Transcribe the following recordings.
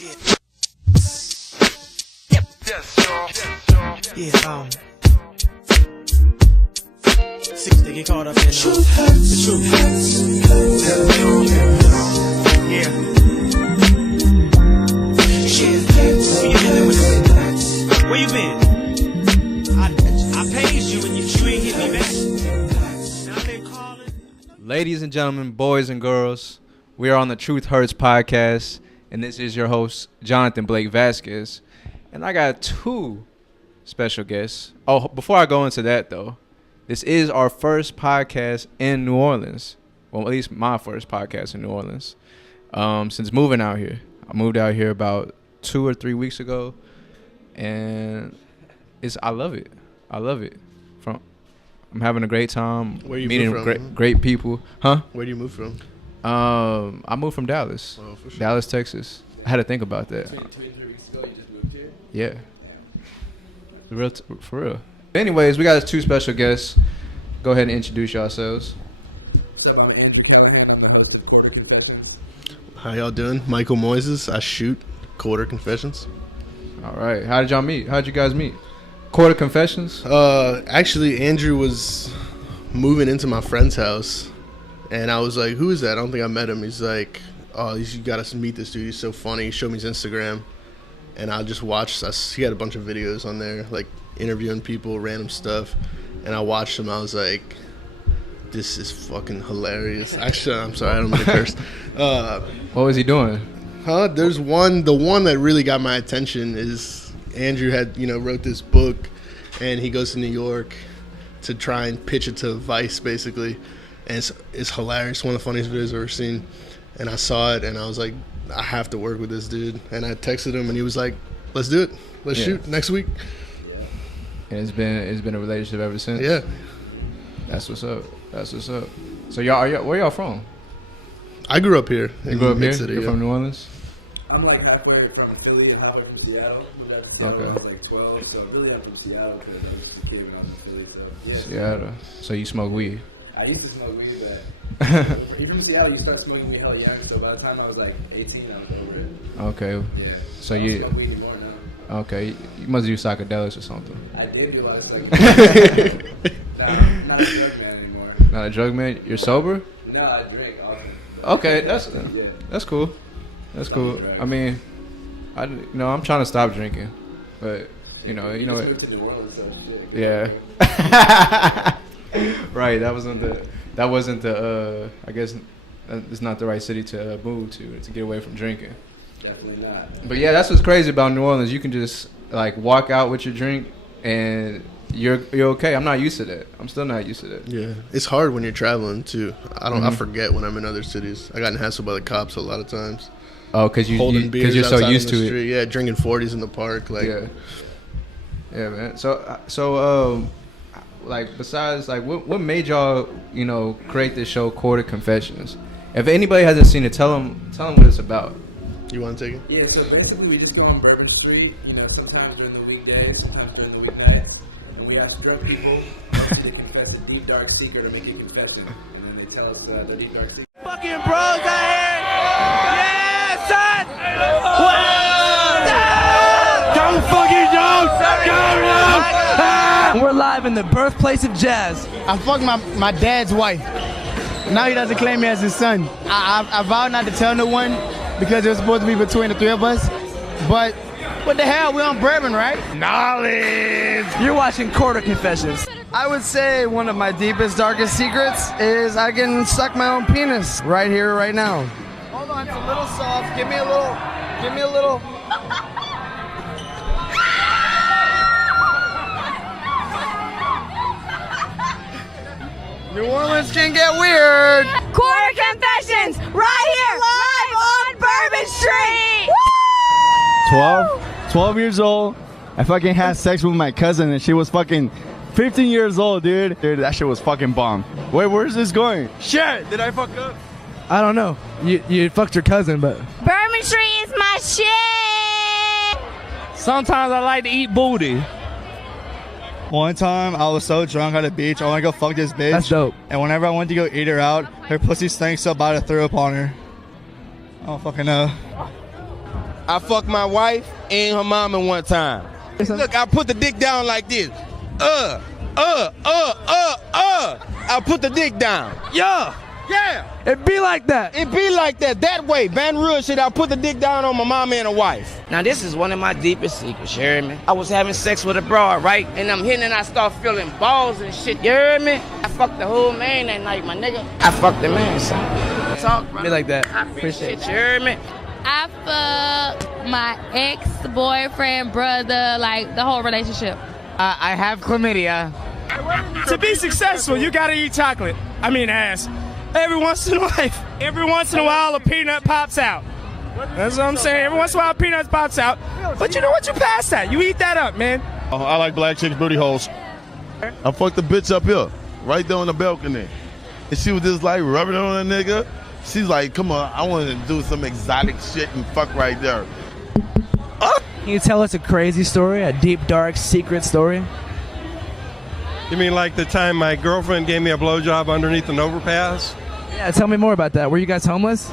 Yeah, six to get caught up in the truth. Yeah. Where you been? I paid you and you ain't hit me back. I've been calling. Ladies and gentlemen, boys and girls, we are on the Truth Hurts podcast, and this is your host, Jonathan Blake Vasquez. And I got two special guests. Oh, before I go into that, though, this is our first podcast in New Orleans. Well, at least my first podcast in New Orleans. Since moving out here. I moved out here about 2 or 3 weeks ago, and I love it. I'm having a great time. Where you meeting moved from? great people. Huh? Where do you move from? I moved from Dallas. Oh, for sure. Dallas, Texas. I had to think about that. 2 or 3 weeks ago, you just moved here? Yeah. For real. Anyways, we got two special guests. Go ahead and introduce yourselves. How y'all doing? Michael Moises. I shoot Quarter Confessions. All right. How did y'all meet? How'd you guys meet? Quarter Confessions? Actually, Andrew was moving into my friend's house, and I was like, who is that? I don't think I met him. He's like, oh, you got to meet this dude. He's so funny. He showed me his Instagram, and I just watched. He had a bunch of videos on there, like interviewing people, random stuff, and I watched him. I was like, this is fucking hilarious. Actually, I'm sorry, I don't mean to curse. What was he doing? The one that really got my attention is Andrew wrote this book, and he goes to New York to try and pitch it to Vice, basically, and it's hilarious. One of the funniest videos I've ever seen, and I saw it, and I was like, I have to work with this dude, and I texted him, and he was like, let's do it. Let's shoot next week. And it's been a relationship ever since? Yeah. That's what's up. So where y'all from? I grew up here. You grew up here? City, You're from New Orleans? I'm like halfway from Philly and halfway from Seattle. Moved out to Seattle when I was like 12, so really I'm from Seattle because I was just a kid when I was in Philly. So, yeah. Seattle. So you smoke weed? I used to smoke weed, but even in Seattle, you start smoking weed hella young. So by the time I was like 18, I was over it. Okay. Yeah. So I you don't smoke weed anymore now. Okay. You must do psychedelics or something. I did do a lot of stuff. Not a drug man anymore. Not a drug man? You're sober? No, I drink often. Okay, that's cool. That's cool. I mean, I'm trying to stop drinking, but you know what? To New Orleans, so shit. Yeah. Right. That wasn't the. I guess it's not the right city to move to get away from drinking. Definitely not. But yeah, that's what's crazy about New Orleans. You can just like walk out with your drink and you're okay. I'm not used to that. I'm still not used to that. Yeah, it's hard when you're traveling too. I forget when I'm in other cities. I got hassled by the cops a lot of times. Oh, because you're so used to it. Yeah, drinking 40s in the park. Like, yeah, man. So, like, besides, like, what made y'all, create this show, Quarter Confessions? If anybody hasn't seen it, tell them what it's about. You want to take it? Yeah, so basically we just go on Bourbon Street, sometimes during the weekday, sometimes during the weeknight, and we ask drunk people to confess a deep, dark secret or make a confession, and then they tell us their deep, dark secret. Fucking bros out here! Yeah, son! Don't fucking don't! We're live in the birthplace of jazz. I fucked my dad's wife. Now he doesn't claim me as his son. I vowed not to tell no one because it was supposed to be between the three of us. But what the hell? We're on Bourbon, right? Knowledge! You're watching Quarter Confessions. I would say one of my deepest, darkest secrets is I can suck my own penis right here, right now. Hold on, it's a little soft. Give me a little. New Orleans can get weird. Quarter Confessions, right here, live on Bourbon Street. 12 years old. I fucking had sex with my cousin and she was fucking 15 years old, dude. Dude, that shit was fucking bomb. Wait, where's this going? Shit, did I fuck up? I don't know. You fucked your cousin, but Bourbon Street is my shit. Sometimes I like to eat booty. One time, I was so drunk at the beach, I want to go fuck this bitch. That's dope. And whenever I went to go eat her out, her pussy stank so bad I threw up on her. I don't fucking know. I fucked my wife and her mama one time. Look, I put the dick down like this. I put the dick down. Yeah. It be like that. It be like that. That way, man, real shit. I put the dick down on my mama and her wife. Now this is one of my deepest secrets, you hear me? I was having sex with a broad, right? And I'm hitting and I start feeling balls and shit, you hear me? I fucked the whole man that night, my nigga. I fucked the man, son. Talk, bro. Be like that. I appreciate you, hear me? I fucked my ex-boyfriend, brother, like the whole relationship. I have chlamydia. To be successful, you gotta eat chocolate. I mean ass. Every once in a while, a peanut pops out. That's what I'm saying. Every once in a while, peanuts pops out. But you know what? You pass that. You eat that up, man. I like black chicks' booty holes. I fucked the bitch up here, right there on the balcony. And she was just like rubbing it on a nigga. She's like, come on, I want to do some exotic shit and fuck right there. Can you tell us a crazy story, a deep, dark, secret story? You mean like the time my girlfriend gave me a blowjob underneath an overpass? Yeah, tell me more about that. Were you guys homeless?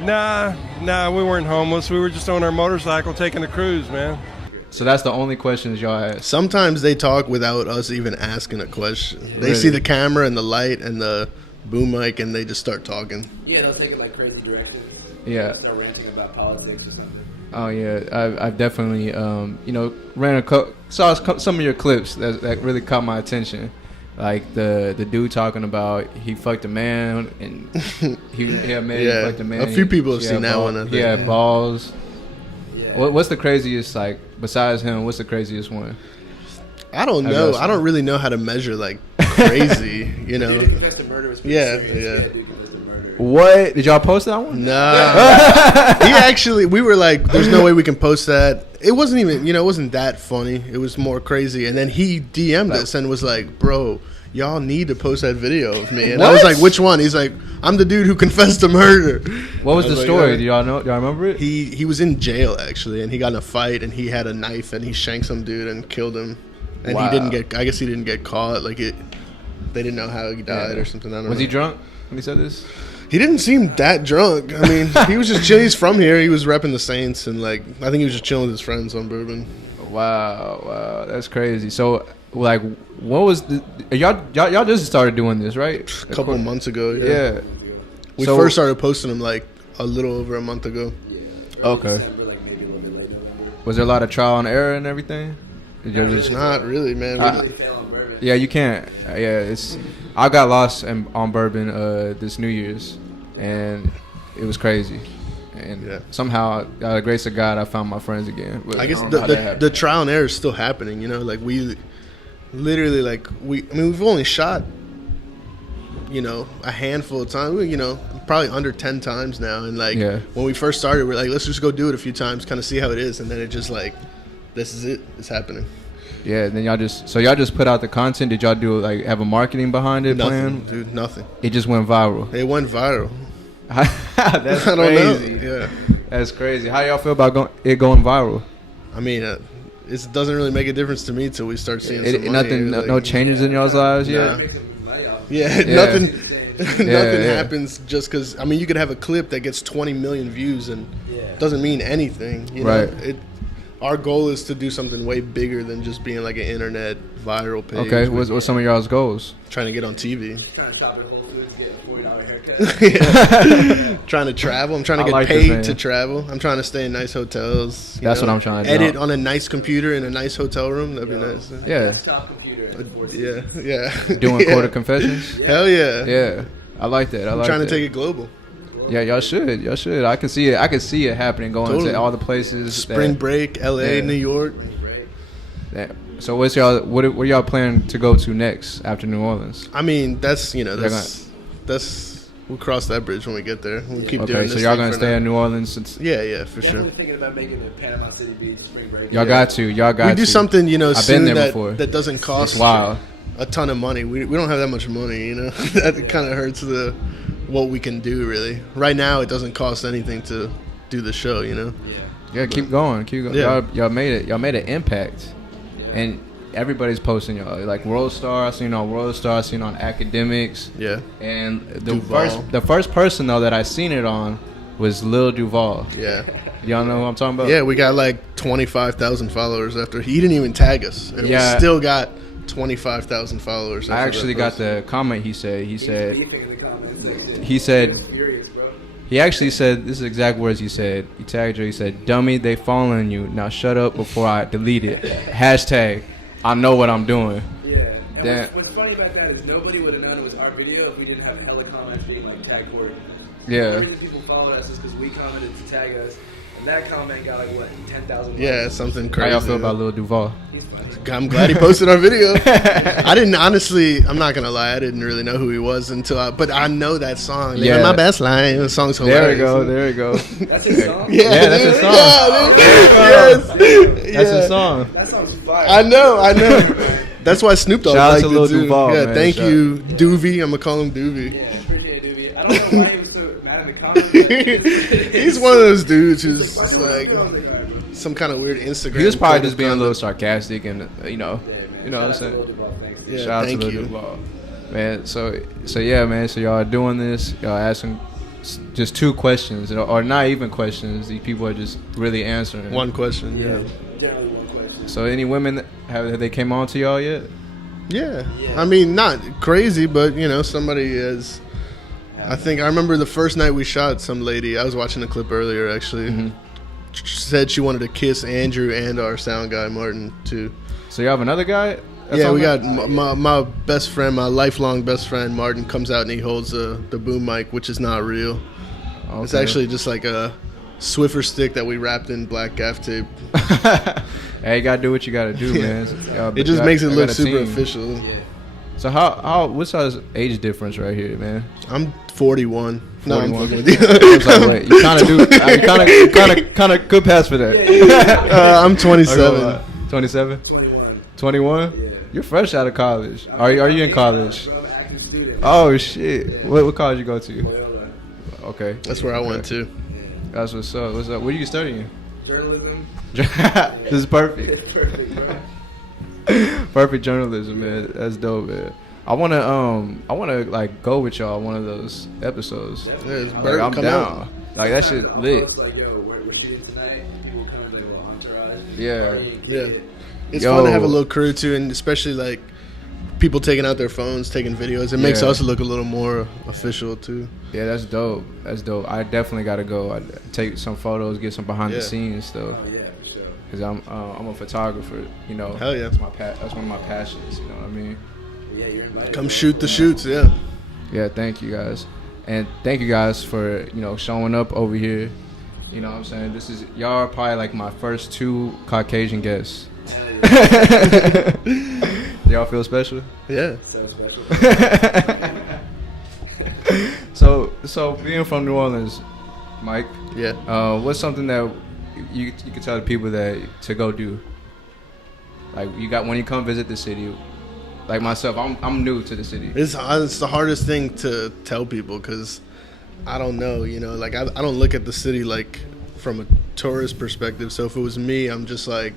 Nah, we weren't homeless. We were just on our motorcycle taking a cruise, man. So that's the only questions y'all ask. Sometimes they talk without us even asking a question. They Really? see the camera and the light and the boom mic and they just start talking. Yeah, they'll take it like crazy directions. Yeah. Start ranting about politics or something. Oh yeah, I've definitely saw some of your clips that really caught my attention, like the dude talking about he fucked a man and he admitted he fucked a man. A few people have seen that one. I think. He had balls. Yeah. What's the craziest, like besides him? What's the craziest one? I don't know. I don't really know how to measure like crazy. You know. Dude, confessed to murder was pretty Yeah, serious. yeah. Dude confessed to murder. What did y'all post that one? Nah. We were like, there's no way we can post that. It wasn't even, it wasn't that funny. It was more crazy. And then he DM'd us and was like, bro, y'all need to post that video of me. And I was like, which one? He's like, I'm the dude who confessed to murder. What was the like, story? yeah. Do y'all know? Do y'all remember it? He was in jail actually, and he got in a fight, and he had a knife, and he shanked some dude and killed him. And Wow. I guess he didn't get caught. Like they didn't know how he died or something. I don't know. Was he drunk when he said this? He didn't seem that drunk. I mean, he was just chilling. He's from here. He was repping the Saints, and I think he was just chilling with his friends on Bourbon. Wow, that's crazy. So, like, what was y'all just started doing this, right? A couple months ago. Yeah. We So- first started posting them like a little over a month ago. Okay. Was there a lot of trial and error and everything? Did you just Not really, man. Yeah, you can't. I got lost on Bourbon this New Year's, and it was crazy. And somehow, out of the grace of God, I found my friends again. But I guess don't know how that happened. the trial and error is still happening. We literally we've only shot a handful of times. Probably under 10 times now. And when we first started, we're like, let's just go do it a few times, kind of see how it is, and then it just this is it. It's happening. Yeah, then y'all just put out the content. Did y'all do have a marketing behind it? Nothing, plan? dude. Nothing. It just went viral. It went viral. That's I don't crazy. know. Yeah. That's crazy. How y'all feel about it going viral? I mean, it doesn't really make a difference to me till we start seeing some money. Nothing, no changes in y'all's lives yet. Nothing. Nothing happens just because. I mean, you could have a clip that gets 20 million views and doesn't mean anything. Right. Our goal is to do something way bigger than just being like an internet viral page. Okay, what's some of y'all's goals? Trying to get on TV. Trying to shop at Whole Foods, get a $40 haircut. Trying to travel. I'm trying to get paid to travel. I'm trying to stay in nice hotels. That's what I'm trying to do. Edit on a nice computer in a nice hotel room. That'd be nice. Yeah. Yeah. Doing quarter confessions. Hell yeah. Yeah. I like that. I'm trying to take it global. Yeah, y'all should. I can see it happening going to all the places. Spring break, LA, New York. So what y'all planning to go to next after New Orleans? I mean, that's we'll cross that bridge when we get there. We'll keep doing this. So y'all gonna stay in New Orleans? Yeah, for sure. I'm thinking about making it Panama City Beach spring break. Y'all got to. We do something, I've soon been there before. that doesn't cost a ton of money. We don't have that much money, That kind of hurts what we can do, really. Right now, it doesn't cost anything to do the show, Yeah, keep going. Yeah. Y'all made an impact, and everybody's posting y'all. Like World Star, I seen on World Star, I seen on Academics. Yeah. And Duval. the first person though that I seen it on was Lil Duval. Yeah. Y'all know who I'm talking about? Yeah, we got like 25,000 followers after he didn't even tag us, and we still got 25,000 followers. I actually got the comment. He said he actually said, this is exact words he said. He tagged her. He said, "Dummy, they following you. Now shut up before I delete it." Hashtag, I know what I'm doing. Yeah. Damn. What's funny about that is nobody would have known it was our video if we didn't have hella comments being like tag for it. Yeah. The reason people followed us is because we commented to tag us, and that comment got like what 10,000. Yeah, something crazy. How y'all feel about Lil Duval? I'm glad he posted our video. I didn't honestly. I'm not gonna lie. I didn't really know who he was but I know that song. Yeah, my best line. The song's hilarious. There we go. That's his song. Yeah, that's his song. Yes. That's his song. That song's fire. I know. That's why Snoop Dogg Shout out liked to it Lil too. Duval, yeah, man. thank you, Doovie. I'm gonna call him Doovie. Yeah, appreciate it, Doobie. I don't know why he was so mad at the comments. He's one of those dudes who's just like some kind of weird Instagram. He was probably just being a little sarcastic and you know what I'm saying. Yeah, Shout out to Lil Duval, man. So yeah, man. So y'all are doing this. Y'all asking just 2 questions, or not even questions. These people are just really answering. One question, yeah. Generally one question. So any women have they came on to y'all yet? Yeah. I mean, not crazy, but somebody is. I think I remember the first night we shot, some lady. I was watching a clip earlier, actually. Said she wanted to kiss Andrew and our sound guy Martin too. So you have another guy? Yeah, we got my best friend, my lifelong best friend Martin comes out and he holds the boom mic, which is not real. Okay. It's actually just like a Swiffer stick that we wrapped in black gaff tape. Hey, you gotta do what you gotta do, man. It just makes it look super official. Yeah. So how what's our age difference right here, man? I'm 41. No, I'm fucking with you. I was like, wait, you kind of do. You kind of could pass for that. I'm 27. 27. 21. Yeah. You're fresh out of college. Are you in college? Oh shit! What college you go to? Okay. That's where I went to. That's what's up. What's up? What are you studying? Journalism. This is perfect. Perfect journalism, man. That's dope, man. I wanna like go with y'all one of those episodes. Yeah, like, I'm down. Out. Like that shit lit. Like, yo, we're shooting tonight. People come to like, well, entourage. Yeah. It's fun to have a little crew too, and especially like people taking out their phones, taking videos. It makes us look a little more official too. Yeah, that's dope. That's dope. I definitely gotta go. I take some photos, get some behind the scenes stuff. Oh, yeah, for sure. Cause I'm a photographer. Hell yeah. That's that's one of my passions. You know what I mean? Yeah, you're invited. Come shoot the shoots. Yeah. Yeah. Thank you guys, and thank you guys for showing up over here. You know what I'm saying? Y'all are probably like my first 2 Caucasian guests. Y'all feel special? Yeah. So special. So being from New Orleans, Mike. Yeah. What's something that you could tell the people that to go do? Like when you come visit the city. Like myself, I'm new to the city. It's the hardest thing to tell people because I don't know. Like I don't look at the city like from a tourist perspective. So if it was me, I'm just like,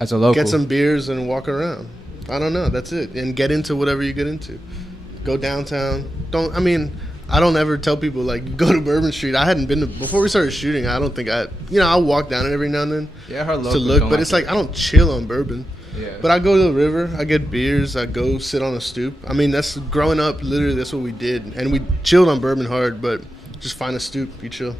as a local, get some beers and walk around. I don't know. That's it. And get into whatever you get into. Go downtown. I don't ever tell people like go to Bourbon Street. I hadn't been to before we started shooting. I don't think I'll walk down it every now and then. Yeah, her to look, but it's like I don't chill on Bourbon. Yeah. But I go to the river. I get beers. I go sit on a stoop. That's growing up. Literally, that's what we did, and we chilled on Bourbon hard. But just find a stoop, you chill.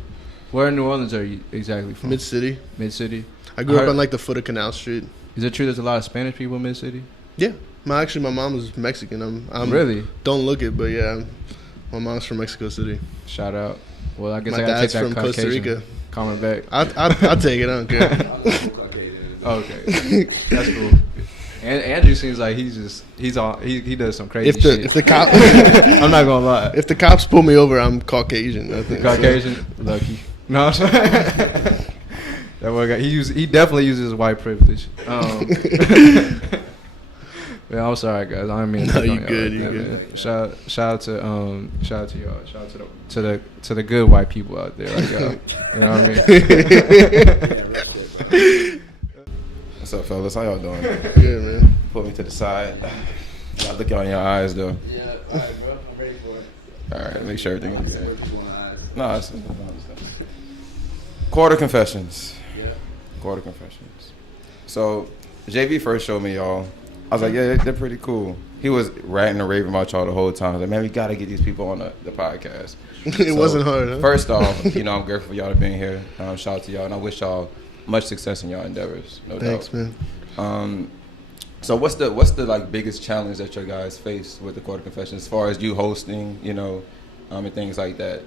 Where in New Orleans are you exactly from? Mid-City. Mid-City. I grew up on like the foot of Canal Street. Is it true there's a lot of Spanish people in Mid-City? Yeah. My mom was Mexican. I'm really? Don't look it, but yeah, my mom's from Mexico City. Shout out. Well, I guess my I gotta dad's take that from Caucasian Costa Rica. Comment back. I'll take it. I don't care. Okay, that's cool. And Andrew seems like he does some crazy shit. If the cop, I'm not gonna lie. If the cops pull me over, I'm Caucasian. I think Caucasian, so. Lucky. No, I'm sorry. That one guy. He definitely uses his white privilege. Yeah, I'm sorry, guys. I mean, no, you good. You good. Man. Shout out to y'all. Shout out to the good white people out there, like y'all. You know what I mean? What's up, fellas? How y'all doing? Good, man. Put me to the side. I look y'all in your eyes, though. Yeah, all right, bro. I'm ready for it. All right, make sure everything is good. No, it's Quarter Confessions. Yeah. Quarter Confessions. So, JV first showed me y'all. I was like, yeah, they're pretty cool. He was ranting and raving about y'all the whole time. I was like, man, we got to get these people on the podcast. It wasn't hard, huh? First off, I'm grateful for y'all to being here. Shout out to y'all, and I wish y'all much success in y'all endeavors. No Thanks, doubt. man. So what's the like biggest challenge that your guys face with the Quarter Confessions as far as you hosting, and things like that?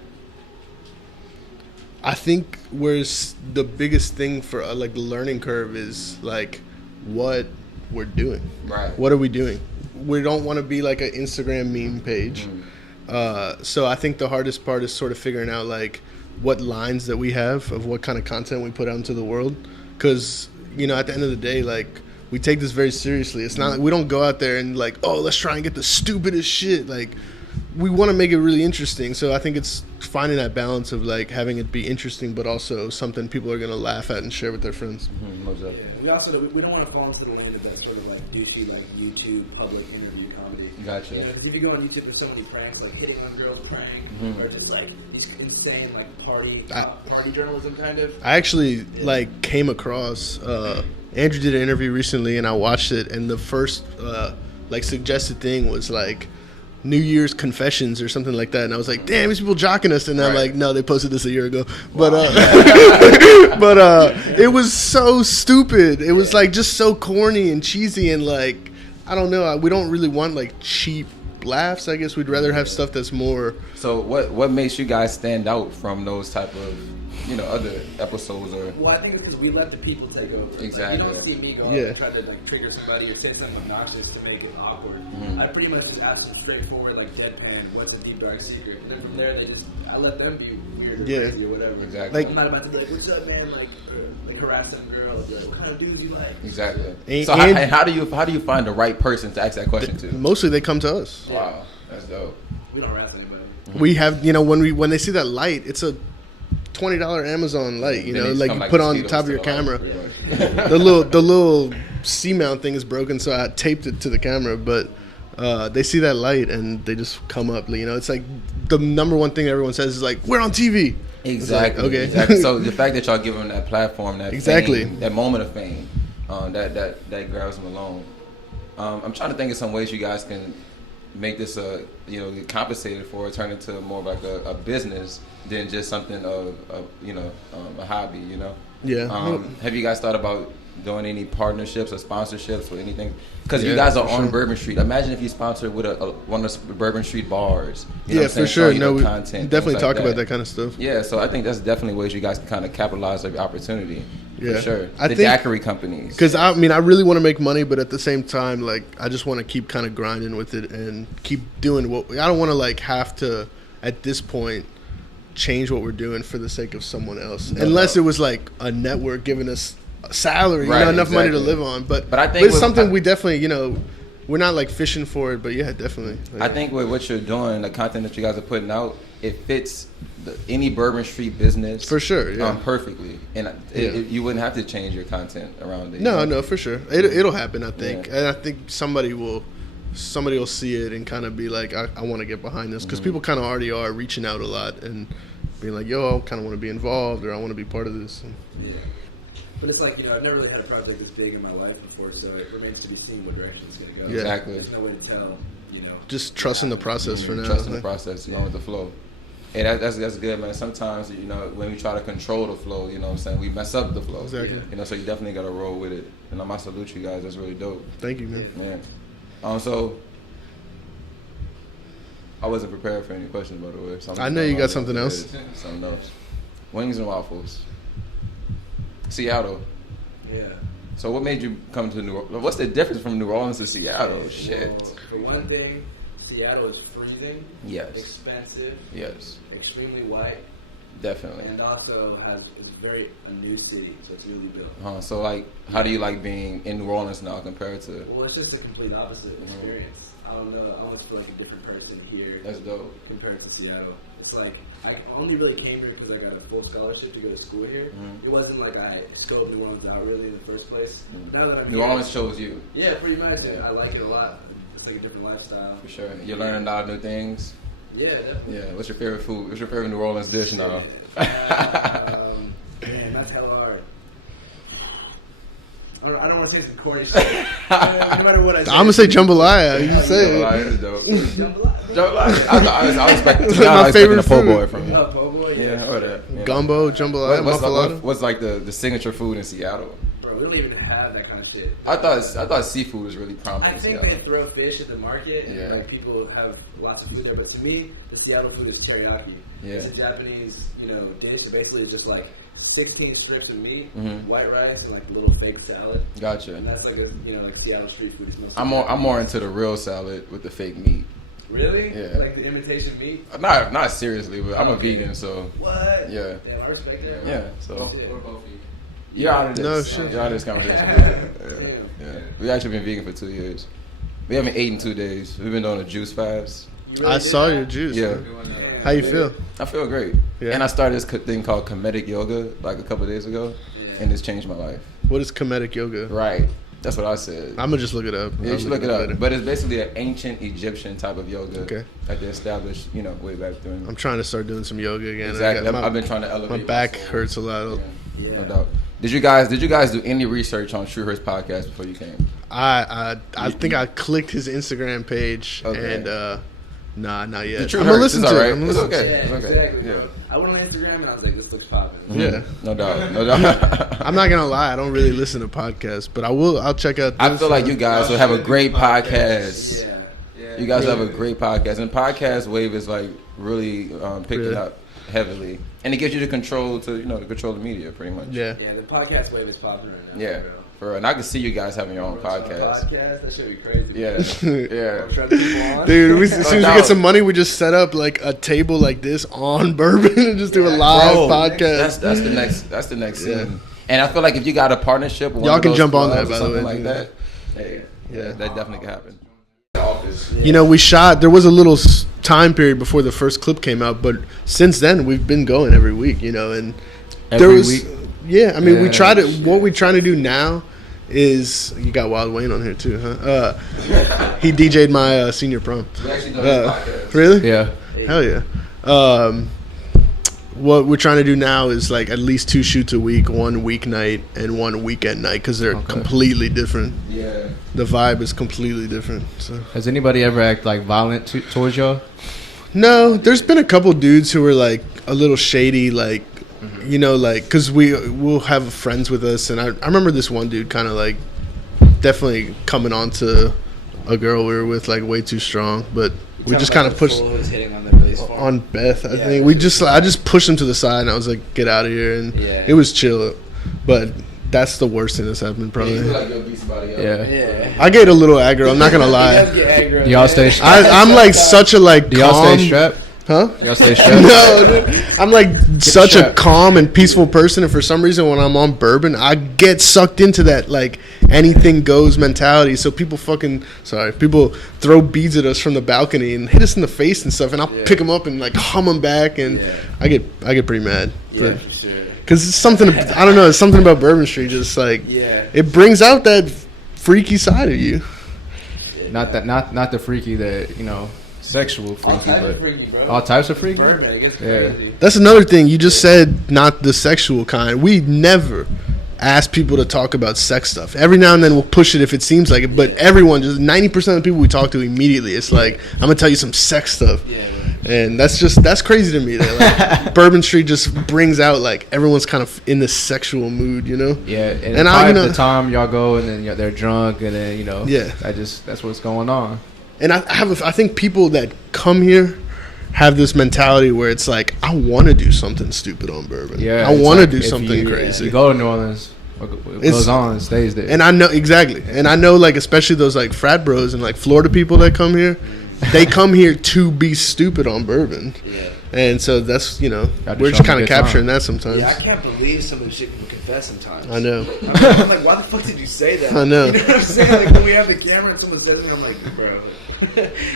I think where's the biggest thing for like the learning curve is like what we're doing. Right. What are we doing? We don't want to be like an Instagram meme page. So I think the hardest part is sort of figuring out like what lines that we have of what kind of content we put out into the world. Because, at the end of the day, like we take this very seriously. It's not, we don't go out there and like, oh, let's try and get the stupidest shit. Like we want to make it really interesting. So I think it's finding that balance of like having it be interesting, but also something people are going to laugh at and share with their friends. Yeah. We also we don't want to fall into the lane of that sort of like douchey like YouTube public interview comedy. Gotcha. If you go on YouTube, there's so many pranks like hitting on girls prank, or just like these insane like party journalism kind of. I actually like came across Andrew did an interview recently, and I watched it, and the first like suggested thing was like New Year's confessions or something like that, and I was like, damn, these people jocking us, and I'm like, no, they posted this a year ago. But it was so stupid. It was like just so corny and cheesy, and like I don't know, we don't really want like cheap laughs. I guess we'd rather have stuff that's more. So what makes you guys stand out from those type of other episodes? Or Well, I think it's because we let the people take over. Exactly. Like, you don't see me go out and try to like trigger somebody or say something obnoxious to make it awkward. I pretty much just ask them straightforward, like deadpan, what's the deep dark secret? And then from there, I let them be weird or crazy or whatever. Exactly. I'm not about to be like, what's up, man? Like harass some girl. Like, what kind of dudes you like? Exactly. So how do you find the right person to ask that question to? Mostly they come to us. Wow, that's dope. We don't harass anybody. We have, when they see that light, it's a $20 Amazon light, like you put on top of your camera. The little C-mount thing is broken, so I taped it to the camera, but they see that light and they just come up. It's like the number one thing everyone says is like, we're on TV. Exactly. Like, okay. Exactly. So the fact that y'all give them that platform, that exactly fame, that moment of fame, that grabs them along. I'm trying to think of some ways you guys can make this get compensated for it, turn into more of like a business than just something of a hobby. Yeah. Have you guys thought about doing any partnerships or sponsorships or anything? Because you guys are on Bourbon Street. Imagine if you sponsored with one of the Bourbon Street bars. For sure. No, we content, definitely talk about that kind of stuff. Yeah, so I think that's definitely ways you guys can kind of capitalize on the opportunity. Yeah, for sure. I think daiquiri companies. Because I really want to make money, but at the same time, like I just want to keep kind of grinding with it and keep doing what I don't want to like have to at this point change what we're doing for the sake of someone else, unless it was like a network giving us a salary, enough money to live on. But I think it's something we definitely, we're not like fishing for it, but yeah, definitely. I think with what you're doing, the content that you guys are putting out, it fits any Bourbon Street business for sure, perfectly, and you wouldn't have to change your content around it. No, for sure, it'll happen. I think, and I think somebody will see it and kind of be like, I want to get behind this, because people kind of already are reaching out a lot and being like, yo, I kind of want to be involved, or I want to be part of this. Yeah. But it's like, I've never really had a project this big in my life before, so it remains to be seen what direction it's going to go. Yeah. Exactly. There's no way to tell, Just trusting the process for now. Trusting the process, going with the flow. And that's good, man. Sometimes, when we try to control the flow, what I'm saying, we mess up the flow. Exactly. So you definitely got to roll with it. And I salute you guys. That's really dope. Thank you, man. Yeah. So I wasn't prepared for any questions, by the way. So I know you got something else. Something else. Wings and waffles. Seattle. Yeah. So what made you come to New Orleans? What's the difference from New Orleans to Seattle? Shit. Well, for one thing, Seattle is freezing. Yes. Expensive. Yes. Extremely white. Definitely. And also it's very a new city, so it's really built. So like, how do you like being in New Orleans now compared to? Well, it's just a complete opposite experience. I don't know. I almost feel like a different person here. That's dope. Compared to Seattle. It's like, I only really came here because I got a full scholarship to go to school here. It wasn't like I scoped New Orleans out really in the first place. Now that I'm New Orleans chose you. Yeah, pretty much. Yeah. I like it a lot. It's like a different lifestyle. For sure. You're learning a lot of new things. Yeah, definitely. Yeah. What's your favorite food? What's your favorite New Orleans dish now? Man, that's hella hard. I don't want to say some corny shit. No matter what I say. I'm gonna say jambalaya. You say Jambalaya it. is dope. Jambalaya. I was expecting. That's my favorite po' boy food. from you. Oh, po' boy, Yeah, I heard that. Yeah. Gumbo, jambalaya, muffaletta. What's like the signature food in Seattle? Bro, we don't even have that kind of shit. I thought seafood was really prominent I in think Seattle. they throw fish at the market, Yeah. and like people have lots of food there. But to me, the Seattle food is teriyaki. Yeah. It's a Japanese, dish. So basically, it's just like 16 strips of meat, Mhm. white rice, and like a little fake salad. Gotcha. And that's like like Seattle street food. It's mostly I'm more into the real salad with the fake meat. Really? Yeah. Like the imitation meat? Not seriously, but I'm a vegan, so What? yeah. Damn, I respect that. Yeah. So Shit. you're out of this. No shit. You're out of this conversation. Yeah. We actually been vegan for 2 years. We haven't eaten in 2 days. We've been doing a juice fast. I saw your juice. Yeah. How you feel? I feel great. Yeah. And I started this thing called comedic yoga like a couple of days ago, and it's changed my life. What is comedic yoga? Right. That's what I said. I'm gonna just look it up. Yeah, you I'll should look it later. up. But it's basically an ancient Egyptian type of yoga Okay. that they established, way back then. I'm trying to start doing some yoga again. Exactly. I got I've been trying to elevate My back soul. hurts a lot. No doubt. Did you guys do any research on True Hurts podcast before you came? I think I clicked his Instagram page Okay. and nah, not yet. The True I'm gonna Hurts listen is to alright. it. I'm gonna It's listen to okay. it. Yeah, It's okay. exactly. Yeah. Bro. I went on Instagram and I was like, this looks popping. Yeah. No doubt. No doubt. I'm not gonna lie, I don't really listen to podcasts, but I'll check out I this. feel like you guys will have a great podcast. Yeah. You guys have a great podcast, and podcast wave is like really picking Really? up heavily, and it gives you the control to to control the media pretty much. Yeah. Yeah, the podcast wave is popping right now. Yeah. Bro. For real. And I can see you guys having your own podcast. Podcast? That should be crazy. Yeah. Yeah. Trying to people on. Dude, as soon as we doubt. get some money, we just set up like a table like this on Bourbon and just do a live Bro, podcast. That's the next Yeah. scene. And I feel like if you got a partnership, with one Y'all of can those jump on that, clubs or by the something way, like too. that. Hey, yeah, that definitely could happen. You know, we shot. There was a little time period before the first clip came out, but since then we've been going every week. And there Every was, week? yeah. I mean, we Yeah. try to. What we're trying to do now is you got Wild Wayne on here too, huh? He DJ'd my senior prom. We actually know this podcast. Really? Yeah. Hell yeah. What we're trying to do now is like at least 2 shoots a week, 1 weeknight and 1 weekend night, because they're completely different. Yeah. The vibe is completely different. So. Has anybody ever act like violent towards y'all? No, there's been a couple dudes who were like a little shady, like, because we'll have friends with us, and I remember this one dude kind of like definitely coming on to a girl we were with like way too strong, but we just kind of pushed Hitting on the base form. on Beth. I Yeah. think I just pushed him to the side, and I was like, "Get out of here!" And Yeah. it was chill, but that's the worst thing that's happened probably. You feel like you'll beat somebody up. Yeah. Yeah. I get a little aggro. I'm not gonna He lie. does get aggro. Do y'all stay strapped? I'm like such a like Do y'all calm. stay strapped? Huh? Do y'all stay strapped? No, dude. I'm like such a strapped. calm and peaceful person, and for some reason, when I'm on Bourbon, I get sucked into that like anything goes mentality. So people throw beads at us from the balcony and hit us in the face and stuff, and I'll pick them up and like hum them back, and I get pretty mad. Yeah, for sure. Because it's something, I don't know, it's something about Bourbon Street, just like it brings out that freaky side of you. Not the freaky that sexual freaky, types but of freaky, bro. all types of freaky. Bourbon, it gets Yeah. crazy. That's another thing. You just said not the sexual kind. We never ask people to talk about sex stuff. Every now and then we'll push it if it seems like it, but everyone, just 90% of the people we talk to immediately, it's like, I'm going to tell you some sex stuff. Yeah. And that's crazy to me. That like, Bourbon Street just brings out like everyone's kind of in this sexual mood, Yeah, and And probably at the time y'all go and then they're drunk and then Yeah. that's what's going on. And I think people that come here have this mentality where it's like, I want to do something stupid on Bourbon. Yeah, I it's want to like do if something you crazy. You go to New Orleans, what goes on stays there. And I know exactly. And I know like especially those like frat bros and like Florida people that come here, they come here to be stupid on Bourbon. Yeah. And so that's we're show just them kind a of good time. capturing that sometimes. Yeah, I can't believe some of the shit people confess sometimes. I know. I'm like, why the fuck did you say that? I know. You know what I'm saying? Like when we have the camera and someone says it, I'm like, bro.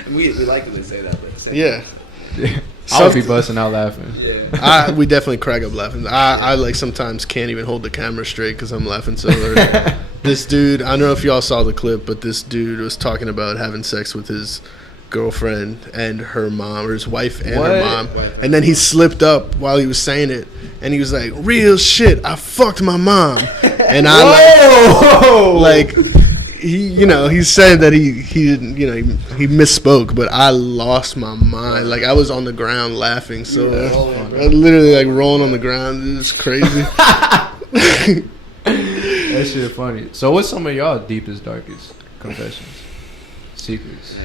And we like that they say that, but at the same Yeah. time. I would be busting out laughing. Yeah. We definitely crack up laughing. I like sometimes can't even hold the camera straight because I'm laughing so hard. This dude, I don't know if y'all saw the clip, but this dude was talking about having sex with his girlfriend and her mom, or his wife and her mom. And then he slipped up while he was saying it, and he was like, "Real shit, I fucked my mom." And I like he said that he didn't, he misspoke, but I lost my mind. Like, I was on the ground laughing, so I literally like rolling on the ground. It was crazy. That shit funny. So what's some of y'all deepest, darkest confessions, secrets?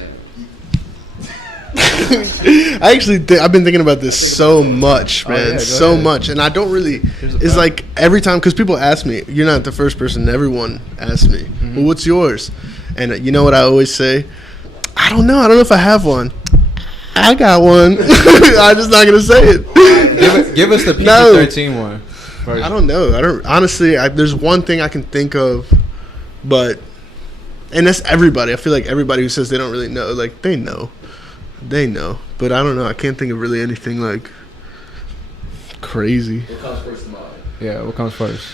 I actually I've been thinking about this so much, man, so much, and I don't really. It's like every time, because people ask me, you're not the first person. Everyone asks me, well, what's yours? And you know what I always say? I don't know. I don't know if I have one. I got one. I'm just not gonna say it. Give us the PG-13 one. First. I don't know. I don't honestly. There's one thing I can think of, but and that's everybody. I feel like everybody who says they don't really know, like they know, but I don't know. I can't think of really anything like crazy. What comes first in mind? Yeah, what comes first?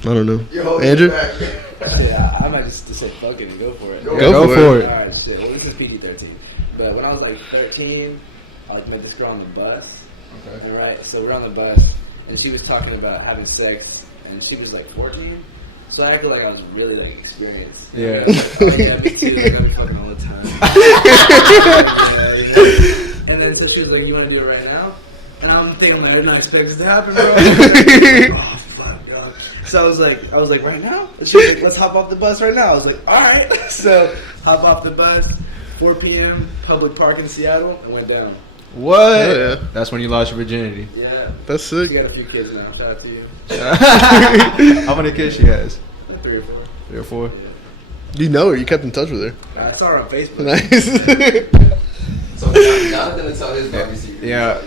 I don't know. Andrew? Yeah, I might just say fuck it and go for it. Go for it. Alright, shit. Well, this is PG-13. But when I was like 13, I met this girl on the bus. Okay. And right, so we're on the bus, and she was talking about having sex, and she was like 14. So I acted like I was really like experienced. Yeah. Oh yeah, me too. Like, I'm fucking all the time. And then so she was like, "You want to do it right now?" And I'm thinking, I did not expect this to happen, bro. Oh fuck, God. So I was like, right now? And she was like, "Let's hop off the bus right now." I was like, all right. So hop off the bus. 4 p.m. public park in Seattle, and went down. What? Yeah. That's when you lost your virginity. Yeah. That's sick. She got a few kids now. Shout out to you. How many kids she has? 3 or 4. 3 or 4? You know her. You kept in touch with her. I saw her on Facebook. Nice. So Jonathan will tell his dirty secret. Yeah,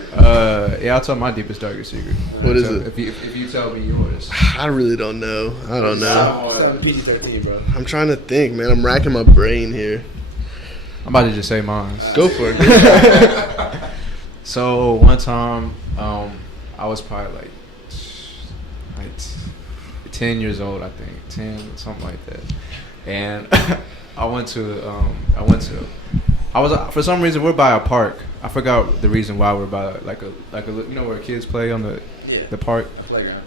I'll tell my deepest, darkest secret. What is it? If you tell me yours. I really don't know. I don't know. It's on PG-13, bro. I'm trying to think, man. I'm racking my brain here. I'm about to just say mine. Go for it. So one time, I was probably like 10 years old, I think, 10, something like that. And I went to for some reason we're by a park. I forgot the reason why we're by like a where kids play on the park,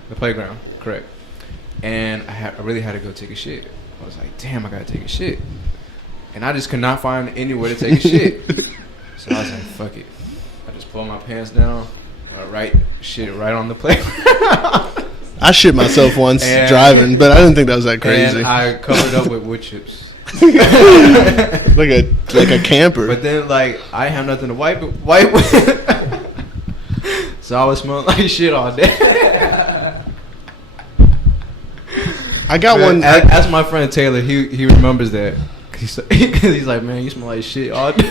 the playground, correct. And I really had to go take a shit. I was like, damn, I gotta take a shit, and I just could not find anywhere to take a shit. So I was like, fuck it. I just pulled my pants down, right on the playground. I shit myself once driving, but I didn't think that was that crazy. And I covered up with wood chips. like a camper. But then I have nothing to wipe with. So I was smelling like shit all day. I got one. Ask my friend Taylor. He remembers that. He's like, man, you smell like shit all day.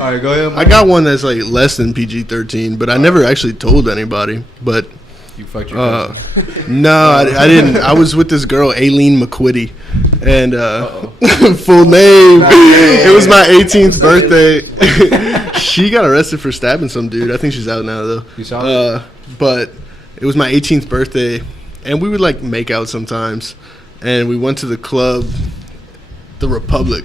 All right, go ahead, Mike. I got one that's like less than PG-13, but I never actually told anybody. But you fucked your cousin. No, I didn't. I was with this girl, Aileen McQuitty, and full name. It was my 18th birthday. She got arrested for stabbing some dude. I think she's out now though. You saw that? But it was my 18th birthday, and we would make out sometimes. And we went to the club, the Republic.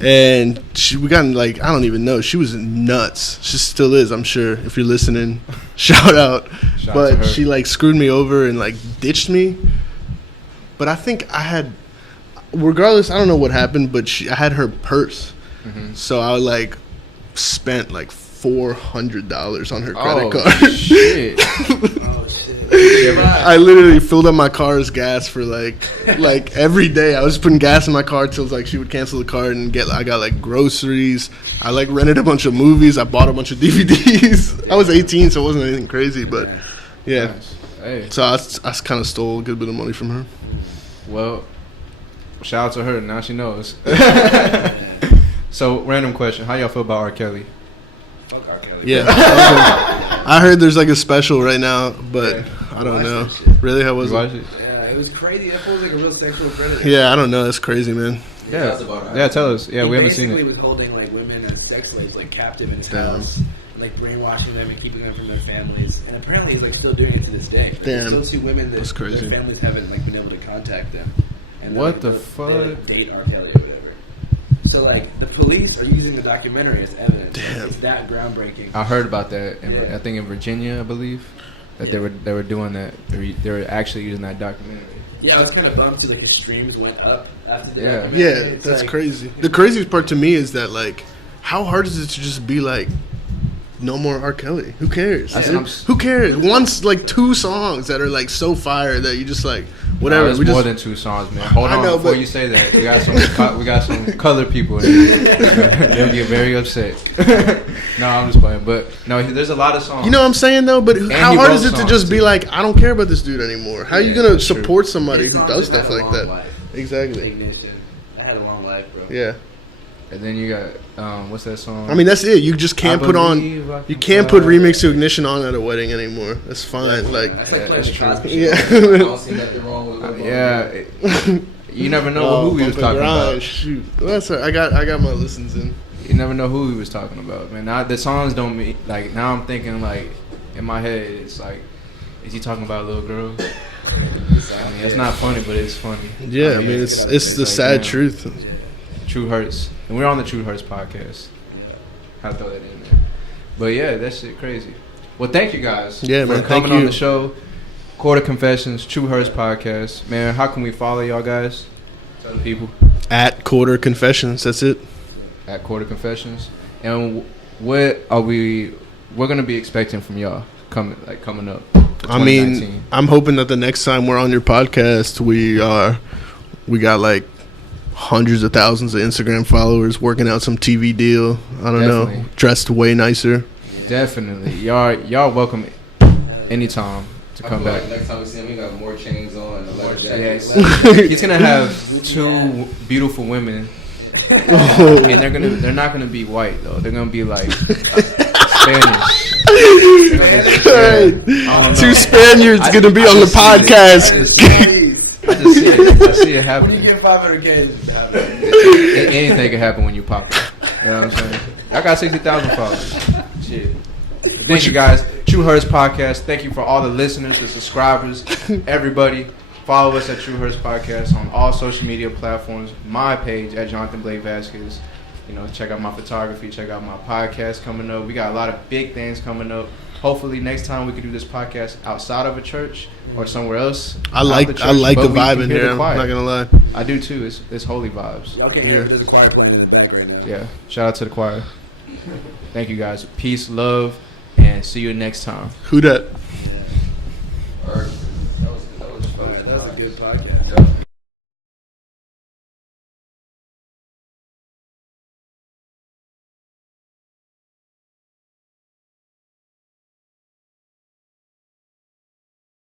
And we got I don't even know. She was nuts. She still is, I'm sure. If you're listening, shout out. But she screwed me over and ditched me. But I think I had, regardless, I don't know what happened, but I had her purse. Mm-hmm. So I spent $400 on her credit card. Shit. Oh shit. I literally filled up my car's gas for every day. I was putting gas in my car till she would cancel the card and I got groceries. I rented a bunch of movies. I bought a bunch of DVDs. I was 18, so it wasn't anything crazy, but yeah. Nice. Hey. So I kind of stole a good bit of money from her. Well, shout out to her. Now she knows. So, random question: how y'all feel about R. Kelly? Fuck R. Kelly. Yeah. I heard there's a special right now, but I don't know. Really? How was it? Yeah, it was crazy. That fool's a real sexual predator. Yeah, I don't know. That's crazy, man. Yeah, tell us. Yeah, we haven't seen it. He basically was holding women as sex slaves, captive in his house, brainwashing them and keeping them from their families. And apparently he's still doing it to this day. Damn. Still 2 women that That's crazy. their families haven't been able to contact them. And What they'll, the like, fuck? they'll date R. Kelly or whatever. So like the police are using the documentary as evidence. Damn. It's that groundbreaking. I heard about that. Yeah. I think in Virginia, I believe, that they were doing that. They were actually using that documentary. Yeah, I was kind of bummed too. Like his streams went up after the Yeah. documentary. Yeah, It's that's like, crazy. The craziest part to me is that, like, how hard is it to just be like, no more R. Kelly? Who cares? That's dude? what I'm s- Who cares? Once, like, 2 songs that are like so fire that you just like whatever. There's we more just, than 2 songs, man. Hold I on know, before but- you say that. We got some colored people in here. They'll get very upset. No, I'm just playing. But no, there's a lot of songs. You know what I'm saying though? But how he hard wrote is it to songs, just be too. like, I don't care about this dude anymore? How are you gonna that's true. support somebody His who songs does have stuff had a like long that? life. Exactly. Ignition. I had a long life, bro. Yeah. And then you got what's that song? I mean, that's it. You just can't I put on. believe I You can can't fly. put Remix to Ignition on at a wedding anymore. That's fine. Like, That's Yeah, like that's playing true. the yeah. I don't see nothing wrong with it. Yeah. You never know who he was Bump and talking grind, about. Shoot. Well, that's right. I got my listens in. You never know who he was talking about, man. Now the songs don't mean like. Now I'm thinking like in my head, it's like, is he talking about little girls? I mean, it's not funny, but it's funny. Yeah, I mean, it's the like, sad damn. truth. True Hurts, and we're on the True Hurts podcast. Had to throw that in there, but yeah, that shit crazy. Well, thank you guys Yeah, for man, coming thank on you. the show. Quarter Confessions, True Hurts podcast. Man, how can we follow y'all guys? Tell the people. At Quarter Confessions, that's it. At Quarter Confessions. And what are we're gonna be expecting from y'all coming up? for I mean, 2019? I'm hoping that the next time we're on your podcast, we got like hundreds of thousands of Instagram followers, working out some TV deal. I don't know, Definitely. dressed way nicer. Definitely, y'all welcome anytime to I come feel back. like next time we see him, he got more chains on and a leather jacket. Yes. He's gonna have 2 beautiful women, and they're not gonna be white though. They're gonna be like Spanish. Right. I don't 2 know. Spaniards gonna be I on the just see it. podcast. I just see it. I see it When you happening. get 500K, it's gonna happen. Anything can happen when you pop it. You know what I'm saying? I got 60,000 followers. Shit. Thank you guys. True Hurts podcast. Thank you for all the listeners, the subscribers, everybody. Follow us at True Hurts podcast on all social media platforms. My page at Jonathan Blake Vasquez. You know, check out my photography. Check out my podcast coming up. We got a lot of big things coming up. Hopefully, next time we can do this podcast outside of a church or somewhere else. I like the vibe in here. I'm not gonna lie. I do too. It's holy vibes. Y'all can't hear there's a choir playing in the back right now. Yeah. Shout out to the choir. Thank you guys. Peace, love, and see you next time. Who dat?